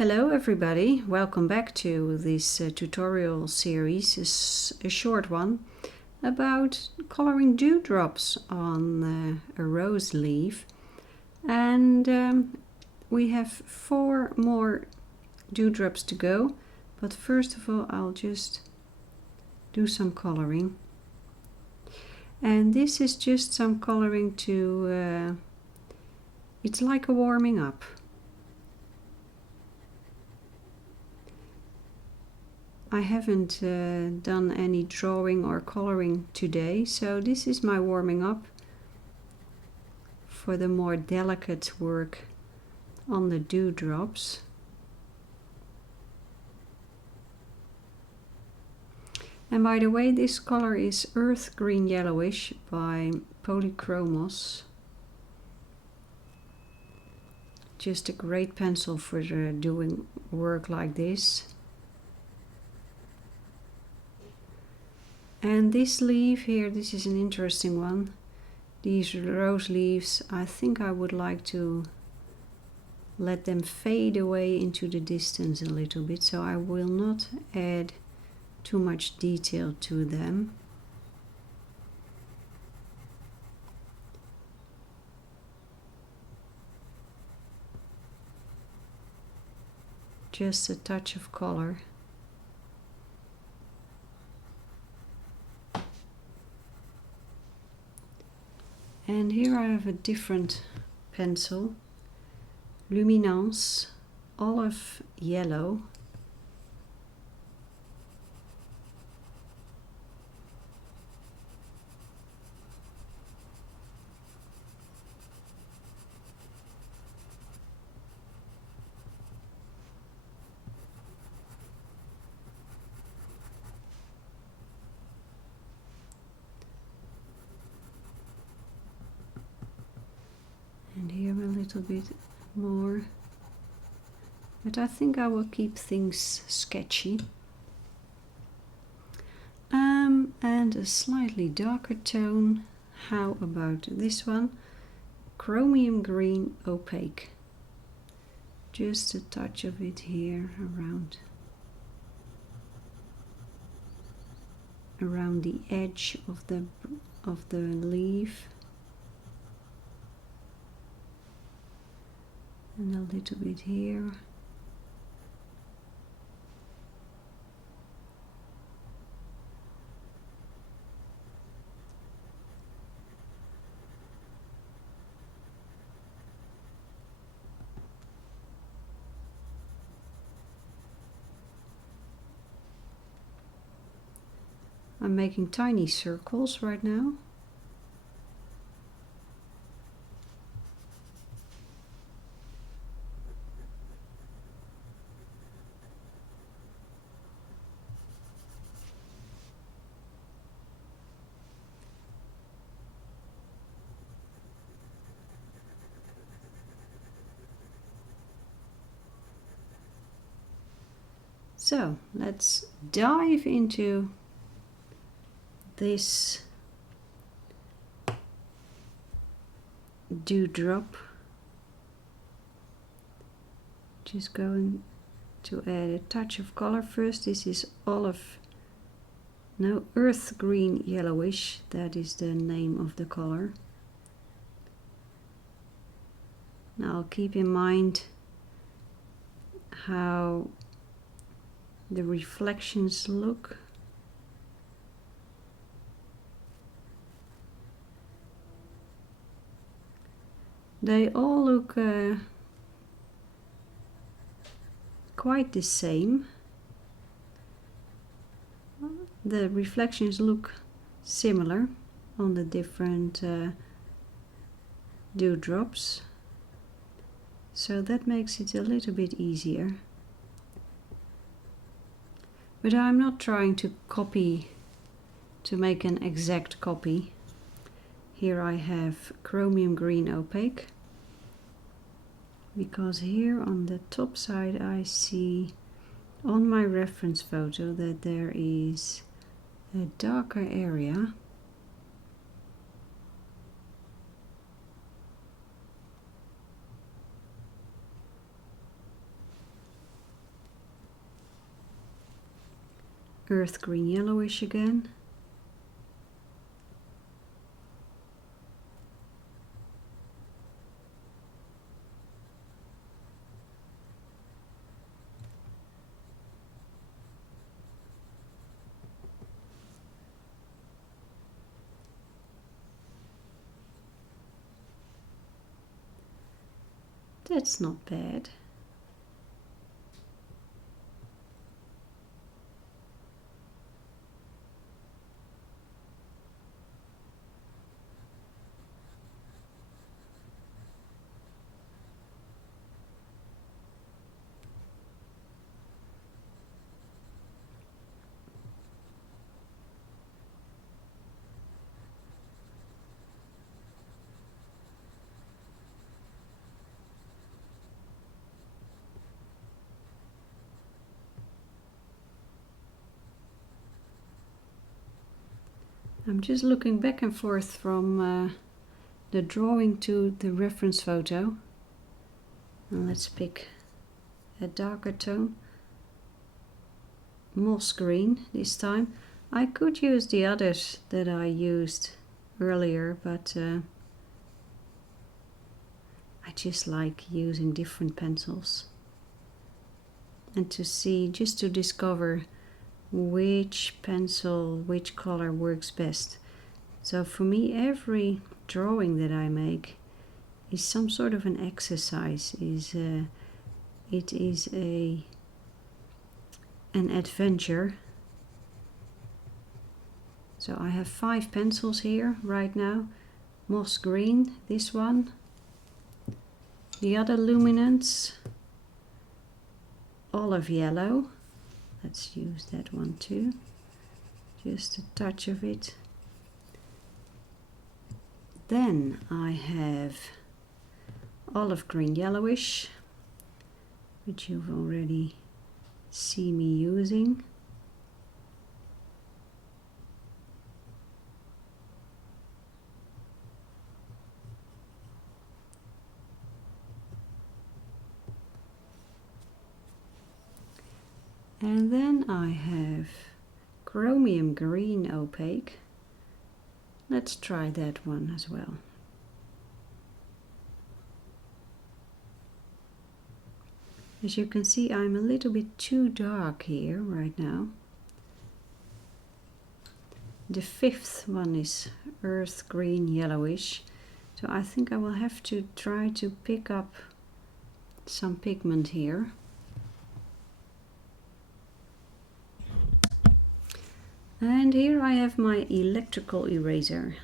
Hello everybody, welcome back to this tutorial series. It's a short one about coloring dewdrops on a rose leaf, and we have 4 more dewdrops to go, but first of all I'll just do some coloring. And this is just some coloring to, it's like a warming up. I haven't done any drawing or coloring today, so this is my warming up for the more delicate work on the dewdrops. And by the way, this color is Earth Green Yellowish by Polychromos. Just a great pencil for doing work like this. And this leaf here, this is an interesting one. These rose leaves, I think I would like to let them fade away into the distance a little bit, so I will not add too much detail to them. Just a touch of color. And here I have a different pencil, Luminance Olive Yellow. And here a little bit more, but I think I will keep things sketchy. And a slightly darker tone, how about this one? Chromium Green Opaque. Just a touch of it here around the edge of the leaf. And a little bit here. I'm making tiny circles right now. So let's dive into this dewdrop. Just going to add a touch of color first. This is Earth Green Yellowish, that is the name of the color. Now keep in mind how the reflections look. They all look quite the same. The reflections look similar on the different dewdrops, so that makes it a little bit easier. But I'm not trying to make an exact copy. Here I have Chromium Green Opaque, because here on the top side I see on my reference photo that there is a darker area. earth green yellowish again. That's not bad. I'm just looking back and forth from the drawing to the reference photo. And let's pick a darker tone. Moss green this time. I could use the others that I used earlier, but I just like using different pencils. And to see, just to discover which pencil, which color works best. So for me, every drawing that I make is some sort of an exercise. It is an adventure. So I have 5 pencils here right now. Moss green, this one. The other Luminance, olive yellow. Let's use that one too. Just a touch of it. Then I have olive green yellowish, which you've already seen me using. And then I have chromium green opaque. Let's try that one as well. As you can see, I'm a little bit too dark here right now. The 5th one is earth green yellowish. So I think I will have to try to pick up some pigment here. And here I have my electrical eraser.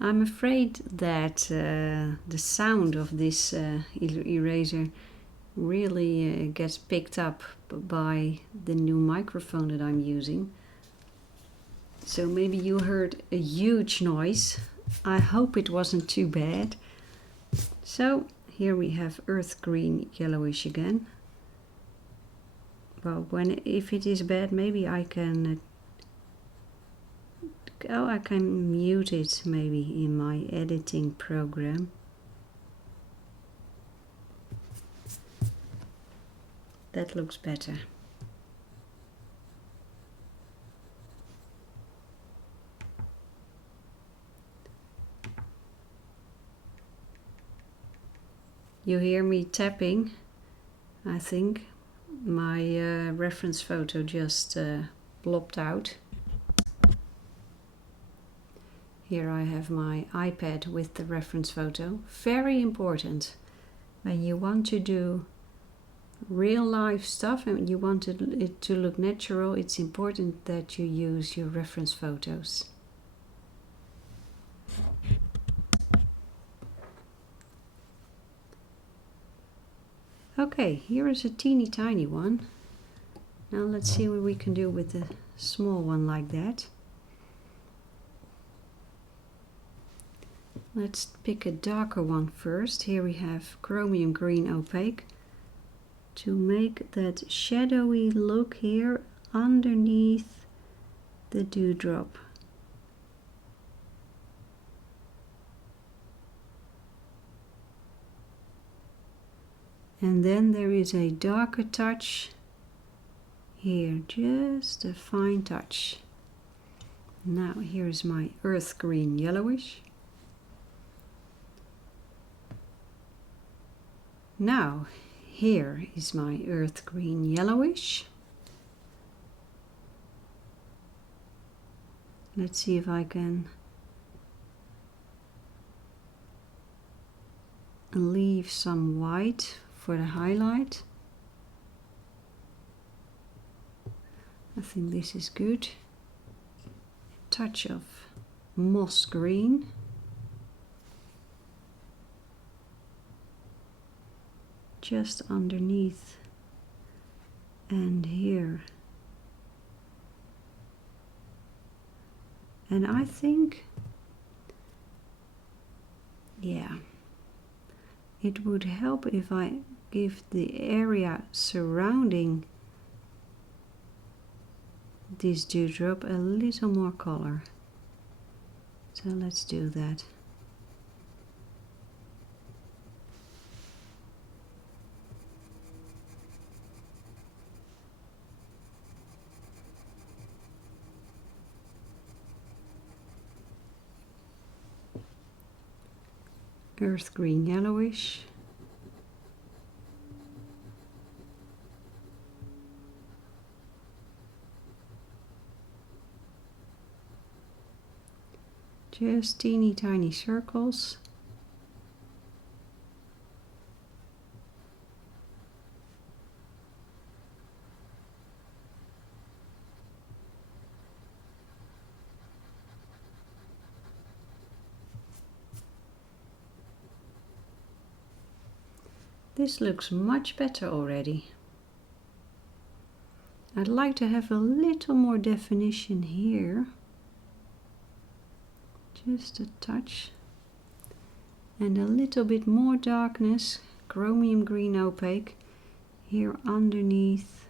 I'm afraid that the sound of this eraser really gets picked up by the new microphone that I'm using. So maybe you heard a huge noise. I hope it wasn't too bad. So here we have earth green yellowish again. Well, if it is bad, maybe I can I can mute it maybe in my editing program. That looks better. You hear me tapping. I think my reference photo just blopped out. Here I have my iPad with the reference photo. Very important. When you want to do real life stuff and you want it to look natural, it's important that you use your reference photos. Okay, here is a teeny tiny one. Now let's see what we can do with a small one like that. Let's pick a darker one first. Here we have chromium green opaque to make that shadowy look here underneath the dewdrop. And then there is a darker touch here, just a fine touch. Now here's my earth green yellowish. Now here is my earth green yellowish. Let's see if I can leave some white for the highlight. I think this is good. A touch of moss green. Just underneath and here. And I think, yeah, it would help if I give the area surrounding this dewdrop a little more color. So let's do that. Earth green yellowish. Just teeny tiny circles. This looks much better already. I'd like to have a little more definition here. Just a touch. And a little bit more darkness, chromium green opaque, here underneath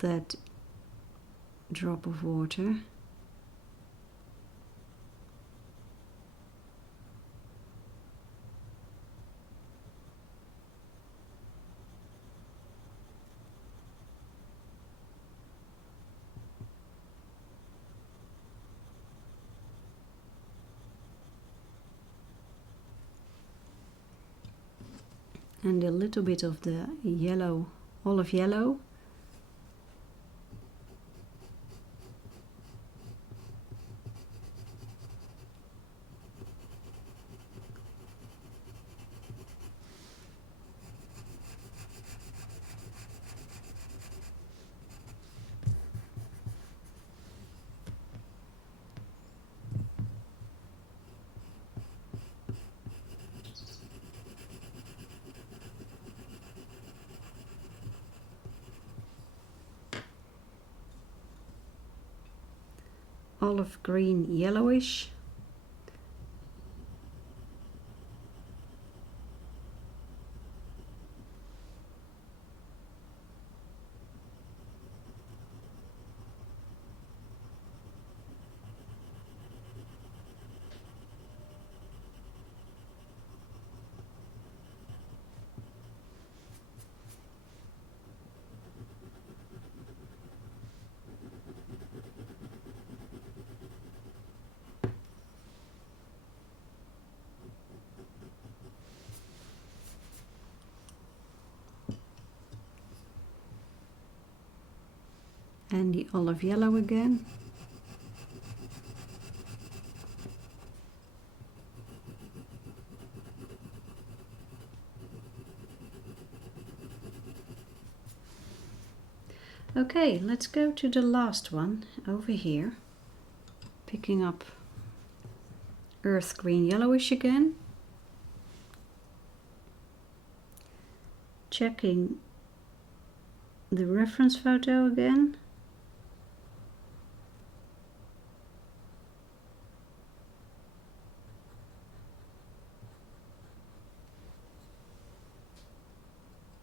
that drop of water. And a little bit of the yellow, olive yellow. Olive green yellowish. And the olive yellow again. Okay, let's go to the last one over here. Picking up earth green yellowish again. Checking the reference photo again.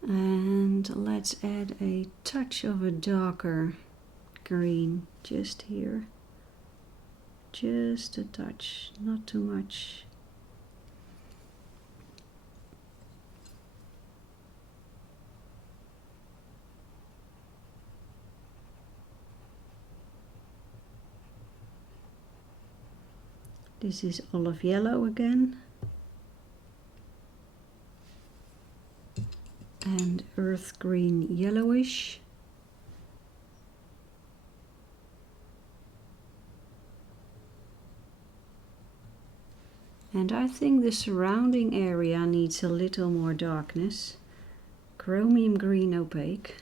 And let's add a touch of a darker green just here. Just a touch, not too much. This is olive yellow again. And earth green yellowish. And I think the surrounding area needs a little more darkness. Chromium green opaque.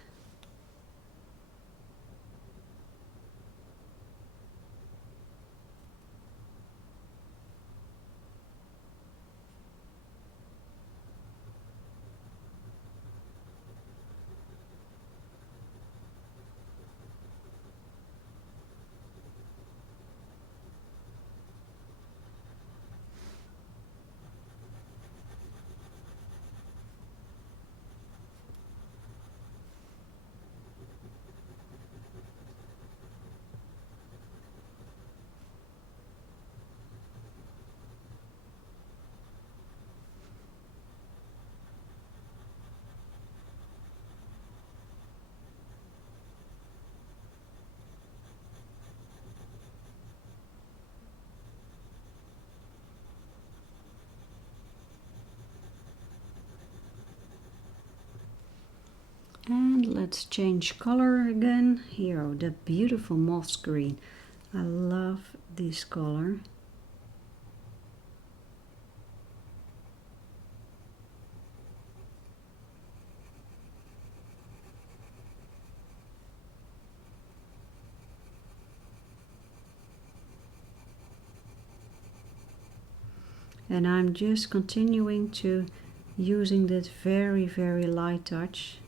And let's change color again. Here, oh, that beautiful moss green. I love this color. And I'm just continuing to using that very, very light touch.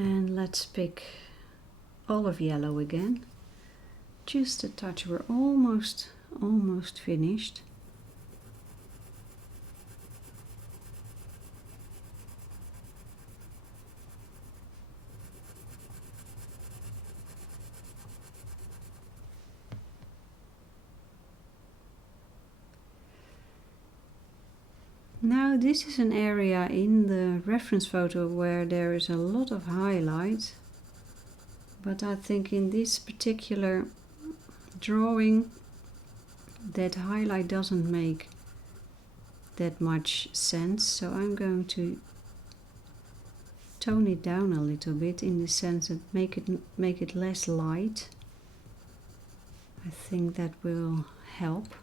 And let's pick olive yellow again. Just a touch, we're almost finished. Now this is an area in the reference photo where there is a lot of highlight, but I think in this particular drawing that highlight doesn't make that much sense, so I'm going to tone it down a little bit in the sense that make it less light. I think that will help.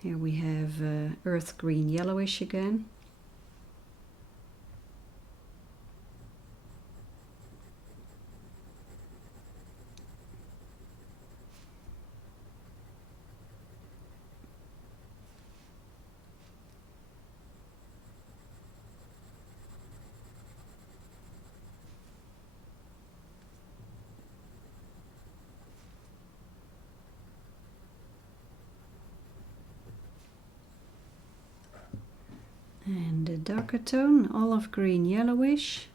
Here we have earth green yellowish again. And the darker tone, olive green yellowish.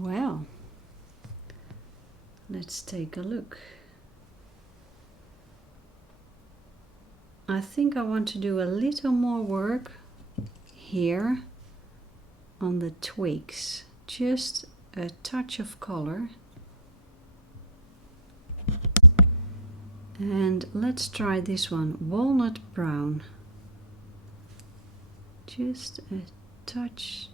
Well, let's take a look. I think I want to do a little more work here on the twigs, just a touch of color. And let's try this one, walnut brown. Just a touch.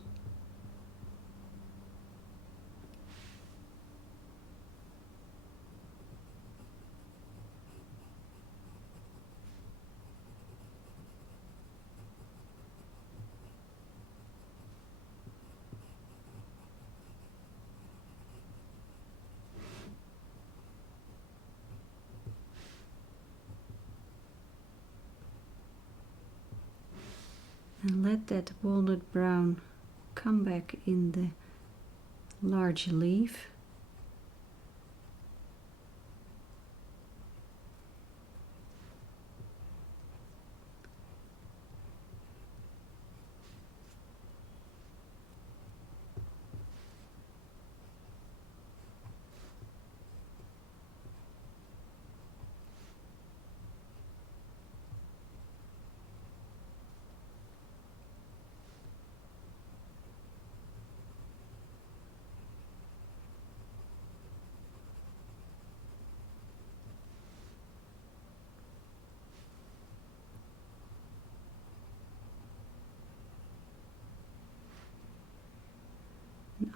And let that walnut brown come back in the large leaf.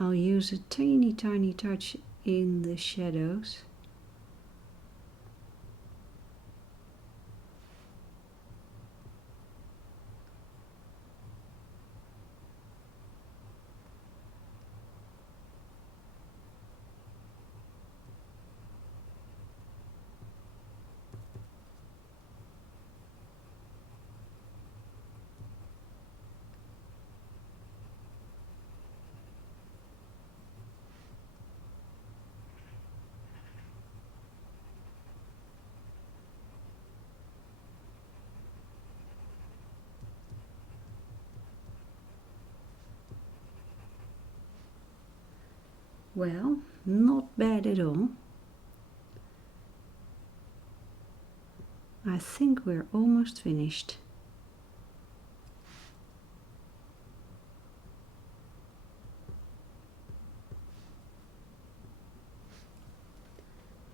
I'll use a tiny touch in the shadows. Well, not bad at all. I think we're almost finished.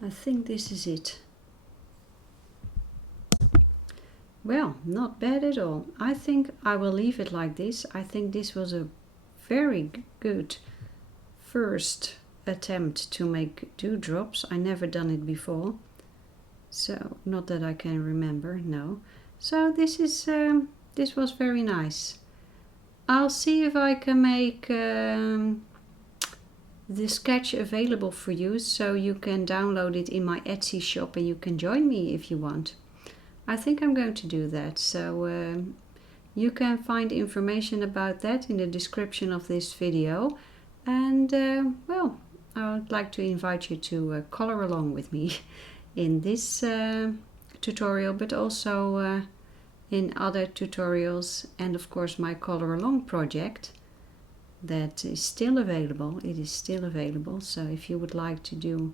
I think this is it. Well, not bad at all. I think I will leave it like this. I think this was a very good first attempt to make dewdrops. I never done it before, so not that I can remember, no. So this was very nice. I'll see if I can make the sketch available for you, so you can download it in my Etsy shop and you can join me if you want. I think I'm going to do that, so you can find information about that in the description of this video. And well, I would like to invite you to color along with me in this tutorial, but also in other tutorials, and of course my color along project that is still available. It is still available, so if you would like to do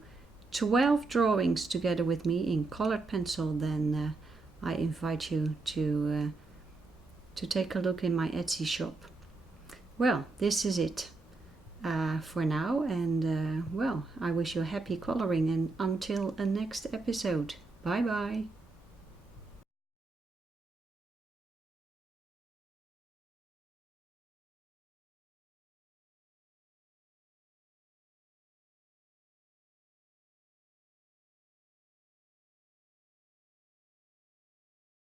12 drawings together with me in colored pencil, then I invite you to take a look in my Etsy shop. Well, this is it for now, and well, I wish you happy coloring, and until a next episode. Bye bye.